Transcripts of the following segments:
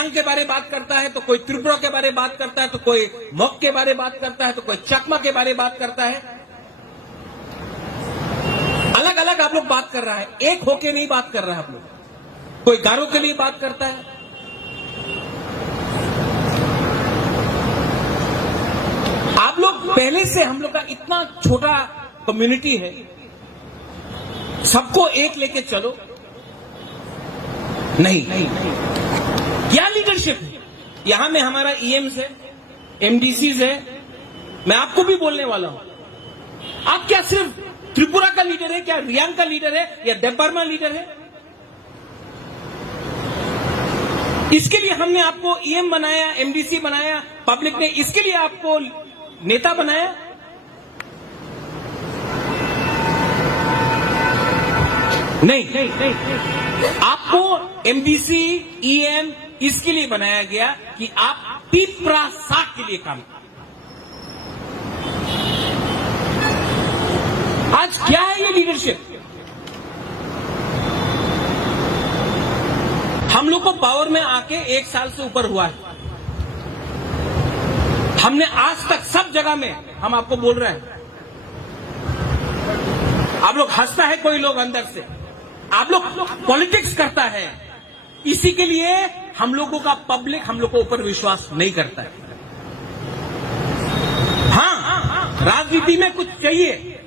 रियांग के बारे में बात करता है, तो कोई त्रिपुरा के बारे में बात करता है, तो कोई मॉक के बारे में बात करता है, तो कोई चकमा के बारे में बात करता है। अलग अलग आप लोग बात कर रहा है, एक होके नहीं बात कर रहा है आप लोग। कोई गारो के लिए बात करता है। आप लोग पहले से, हम लोग का इतना छोटा कम्युनिटी है, सबको एक लेके चलो, नहीं। क्या लीडरशिप है? यहां में हमारा ईएम्स है, एमडीसीज है। मैं आपको भी बोलने वाला हूं, आप क्या सिर्फ त्रिपुरा का लीडर है, क्या रियांग का लीडर है, या देवबर्मा लीडर है? इसके लिए हमने आपको ईएम बनाया, एमडीसी बनाया, पब्लिक ने इसके लिए आपको नेता बनाया। नहीं, आपको एमडीसी, ईएम इसके लिए बनाया गया कि आप पिपरा साठ के लिए काम करें। आज क्या है ये लीडरशिप? हम लोग को पावर में आके 1 साल से ऊपर हुआ है। हमने आज तक सब जगह में, हम आपको बोल रहे हैं, आप लोग हंसता है कोई लोग अंदर से, आप लोग पॉलिटिक्स करता है, इसी के लिए हम लोगों का पब्लिक हम लोग को ऊपर विश्वास नहीं करता है। हाँ, राजनीति में कुछ चाहिए,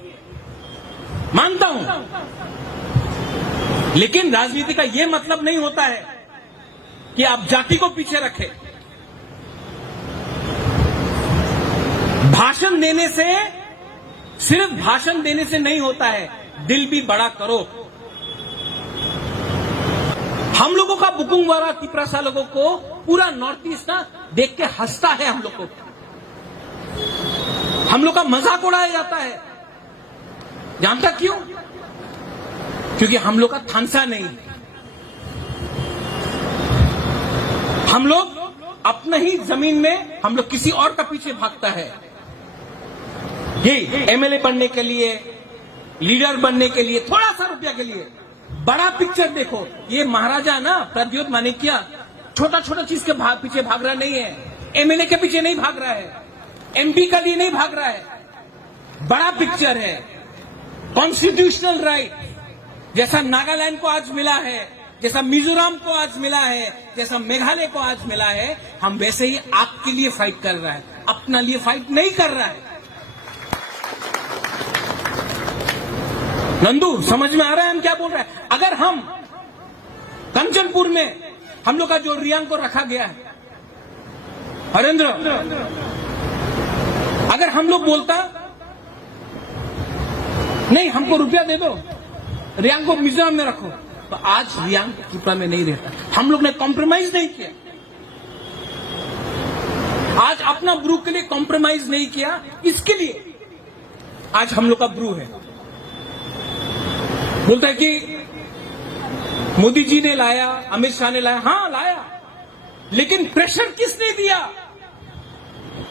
मानता हूं, लेकिन राजनीति का यह मतलब नहीं होता है कि आप जाति को पीछे रखें। भाषण देने से, सिर्फ भाषण देने से नहीं होता है, दिल भी बड़ा करो। हम लोगों का बुकुंग वाला तिपरासा लोगों को पूरा नॉर्थ ईस्ट ना देख के हंसता है। हम लोग को, हम लोग का मजाक उड़ाया जाता है। जानता क्यों? क्योंकि हम लोग का थानसा नहीं। हम लोग अपने ही जमीन में, हम लोग किसी और का पीछे भागता है। ये एमएलए बनने के लिए, लीडर बनने के लिए, थोड़ा सा रुपया के लिए। बड़ा पिक्चर देखो। ये महाराजा ना प्रद्योत माणिक्य छोटा छोटा चीज के पीछे भाग रहा नहीं है, एमएलए के पीछे नहीं भाग रहा है, एमपी का लिए नहीं भाग रहा है। बड़ा पिक्चर है, कॉन्स्टिट्यूशनल राइट, जैसा नागालैंड को आज मिला है, जैसा मिजोरम को आज मिला है, जैसा मेघालय को आज मिला है, हम वैसे ही आपके लिए फाइट कर रहा है, अपना लिए फाइट नहीं कर रहा है। नंदू, समझ में आ रहा है हम क्या बोल रहे हैं? अगर हम कंचनपुर में, हम लोग का जो रियांग को रखा गया है, हरेंद्र, अगर हम लोग बोलता नहीं हमको रुपया दे दो, रियांग को मिजोरम में रखो, तो आज रियांग त्रिपुरा में नहीं रहता। हम लोग ने कॉम्प्रोमाइज नहीं किया, आज अपना ब्रू के लिए कॉम्प्रोमाइज नहीं किया, इसके लिए आज हम लोग का ब्रू है। बोलता है कि मोदी जी ने लाया, अमित शाह ने लाया, हां लाया, लेकिन प्रेशर किसने दिया?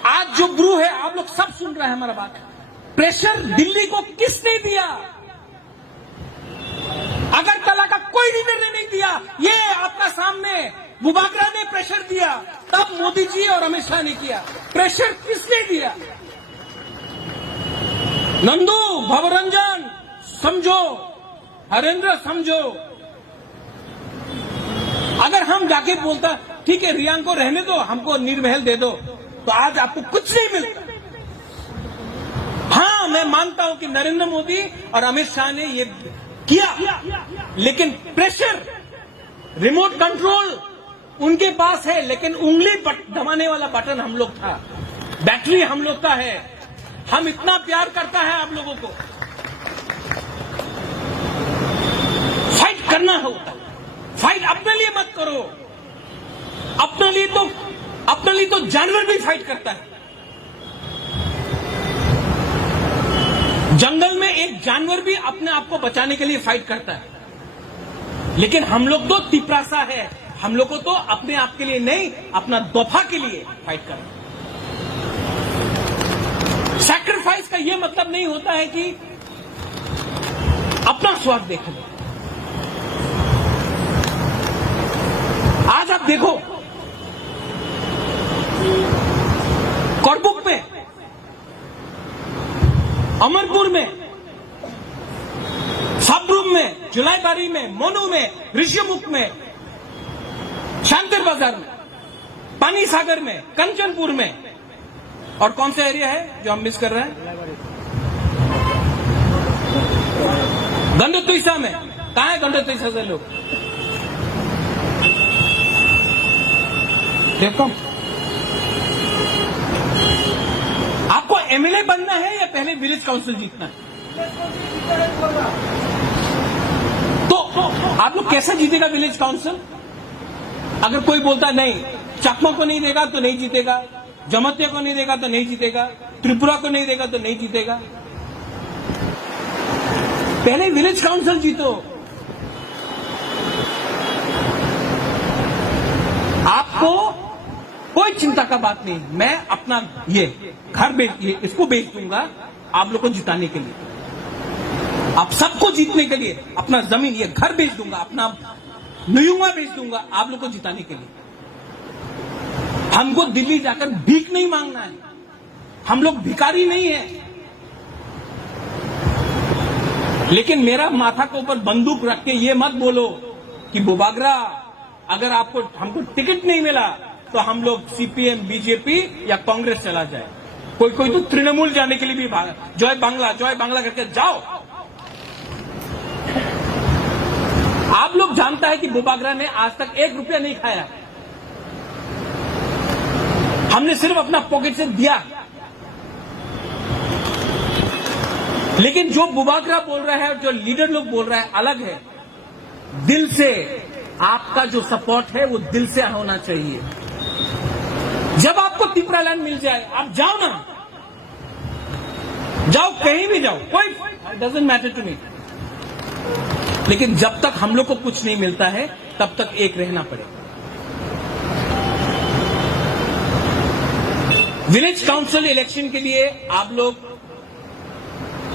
आज जो ब्रू है, आप लोग सब सुन रहे हैं हमारा बात, प्रेशर दिल्ली को किसने दिया? अगरतला का कोई लीडर ने नहीं दिया, ये आपका सामने बुबागरा ने प्रेशर दिया, तब मोदी जी और अमित शाह ने किया। प्रेशर किसने दिया? नंदू, भवरंजन समझो, हरेंद्र समझो। अगर हम जाके बोलता ठीक है रियांग को रहने दो, हमको निर्महल दे दो, तो आज आपको कुछ नहीं मिलता। हाँ, मैं मानता हूं कि नरेंद्र मोदी और अमित शाह ने ये किया, लेकिन प्रेशर, रिमोट कंट्रोल उनके पास है, लेकिन उंगली दबाने वाला बटन हम लोग था, बैटरी हम लोग का है। हम इतना प्यार करता है आप लोगों को, फाइट करना होता। फाइट अपने लिए मत करो, अपने लिए तो जानवर भी फाइट करता है। जंगल में एक जानवर भी अपने आप को बचाने के लिए फाइट करता है, लेकिन हम लोग तो तिपरासा है, हम लोग को तो अपने आप के लिए नहीं, अपना दोफा के लिए फाइट करना। सैक्रिफाइस का यह मतलब नहीं होता है कि अपना स्वार्थ देखना। आज आप देखो, करबुक में, अमरपुर में, सबरूम में, जुलाईबारी में, मोनू में, ऋषिमुख में, शांतिर बाजार में, पानी सागर में, कंचनपुर में, और कौन सा एरिया है जो हम मिस कर रहे हैं? गंडोत्रीसा में। कहां है गंडोत्रीसा से लोग? देखो, आपको एमएलए बनना है या पहले विलेज काउंसिल जीतना है? तो आप लोग कैसे जीतेगा विलेज काउंसिल? अगर कोई बोलता नहीं, चकमा को नहीं देगा तो नहीं जीतेगा, जमतिया को नहीं देगा तो नहीं जीतेगा, त्रिपुरा को नहीं देगा तो नहीं जीतेगा। पहले विलेज काउंसिल जीतो। आपको कोई चिंता का बात नहीं, मैं अपना ये घर इसको बेच दूंगा आप लोग को जिताने के लिए, आप सबको जीतने के लिए। अपना जमीन, ये घर बेच दूंगा, अपना नुयुंगा बेच दूंगा आप लोग को जिताने के लिए। हमको दिल्ली जाकर भीख नहीं मांगना है, हम लोग भिखारी नहीं है। लेकिन मेरा माथा के ऊपर बंदूक रख के ये मत बोलो कि बुबागरा, अगर आपको हमको टिकट नहीं मिला तो हम लोग सीपीएम, बीजेपी या कांग्रेस चला जाए। कोई कोई तो तृणमूल जाने के लिए भी भागा, जय बांग्ला करके जाओ। आप लोग जानता है कि बुबागरा ने आज तक 1 रुपया नहीं खाया, हमने सिर्फ अपना पॉकेट से दिया। लेकिन जो बुबागरा बोल रहा है और जो लीडर लोग बोल रहा है अलग है। दिल से आपका जो सपोर्ट है वो दिल से होना चाहिए। जब आपको तिपरालैंड मिल जाए आप जाओ ना, जाओ, कहीं भी जाओ, कोई डजंट मैटर टू मी। लेकिन जब तक हम लोग को कुछ नहीं मिलता है तब तक एक रहना पड़ेगा। विलेज काउंसिल इलेक्शन के लिए आप लोग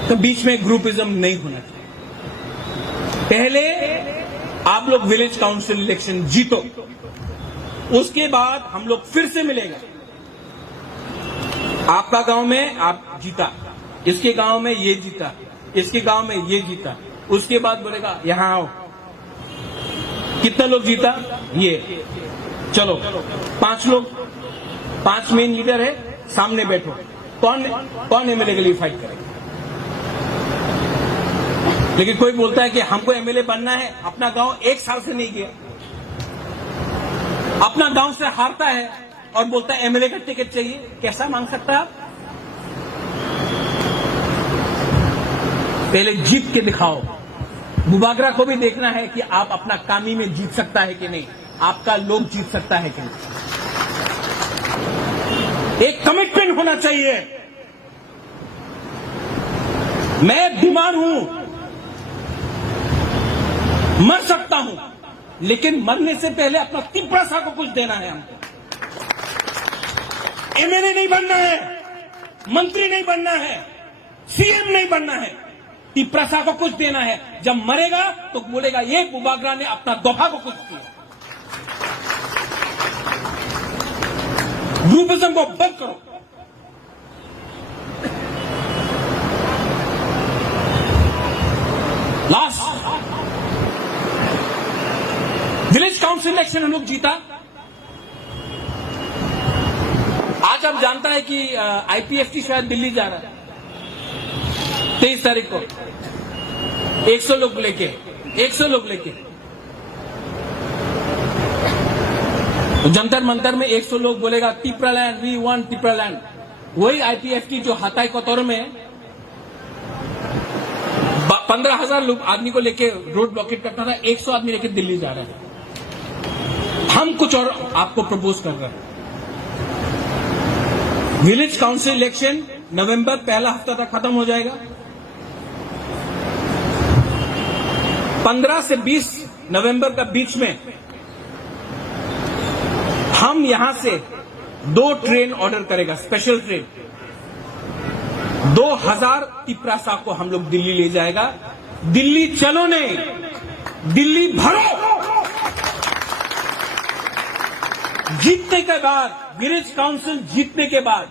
तो बीच में ग्रुपिज्म नहीं होना चाहिए। पहले आप लोग विलेज काउंसिल इलेक्शन जीतो, उसके बाद हम लोग फिर से मिलेगा। आपका गांव में आप जीता, इसके गांव में ये जीता, इसके गांव में ये जीता, उसके बाद बोलेगा यहां आओ, कितना लोग जीता ये, चलो 5 लोग, 5 मेन लीडर है, सामने बैठो, कौन एमएलए के लिए फाइट करेगा? लेकिन कोई बोलता है कि हमको एमएलए बनना है, अपना गांव 1 साल से नहीं गया, अपना गांव से हारता है और बोलता है एमएलए का टिकट चाहिए। कैसा मांग सकता है आप? पहले जीत के दिखाओ। बुबागरा को भी देखना है कि आप अपना कामी में जीत सकता है कि नहीं, आपका लोग जीत सकता है कि नहीं। एक कमिटमेंट होना चाहिए। मैं बीमार हूं, मर सकता हूं, लेकिन मरने से पहले अपना तिपरासा को कुछ देना है। हमको एमएलए नहीं बनना है, मंत्री नहीं बनना है, सीएम नहीं बनना है, तिपरासा को कुछ देना है। जब मरेगा तो बोलेगा ये बुबागरा ने अपना दोफा को कुछ किया। ग्रुपिज्म को बंद करो। लास्ट विलेज काउंसिल इलेक्शन हम लोग जीता। आज आप जानता है कि आईपीएफटी शायद दिल्ली जा रहा है 23 तारीख को, 100 लोग लेके तो जंतर मंतर में 100 लोग बोलेगा तिपरालैंड, वी वांट तिपरालैंड। वही आईपीएफटी जो हताई कोतौर में 15,000 लोग आदमी को लेके रोड ब्लॉकेट करता था, 100 आदमी लेके दिल्ली जा रहे हैं। हम कुछ और आपको प्रपोज कर रहे हैं। विलेज काउंसिल इलेक्शन नवंबर पहला हफ्ता तक खत्म हो जाएगा। 15 से 20 नवंबर का बीच में हम यहां से 2 ट्रेन ऑर्डर करेगा, स्पेशल ट्रेन। 2000 तिपरासा को हम लोग दिल्ली ले जाएगा। दिल्ली चलो नहीं, दिल्ली भरो। जीतने के बाद, विलेज काउंसिल जीतने के बाद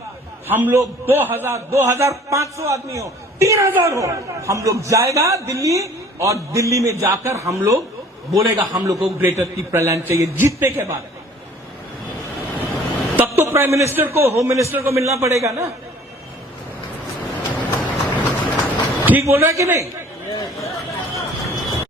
हम लोग 2000, 2500 आदमी हो, 3000 हो, हम लोग जाएगा दिल्ली और दिल्ली में जाकर हम लोग बोलेगा हम लोग को ग्रेटर त्रिपुरा लैंड चाहिए जीतने के बाद। तब तो प्राइम मिनिस्टर को, होम मिनिस्टर को मिलना पड़ेगा ना। ठीक बोल रहा है कि नहीं?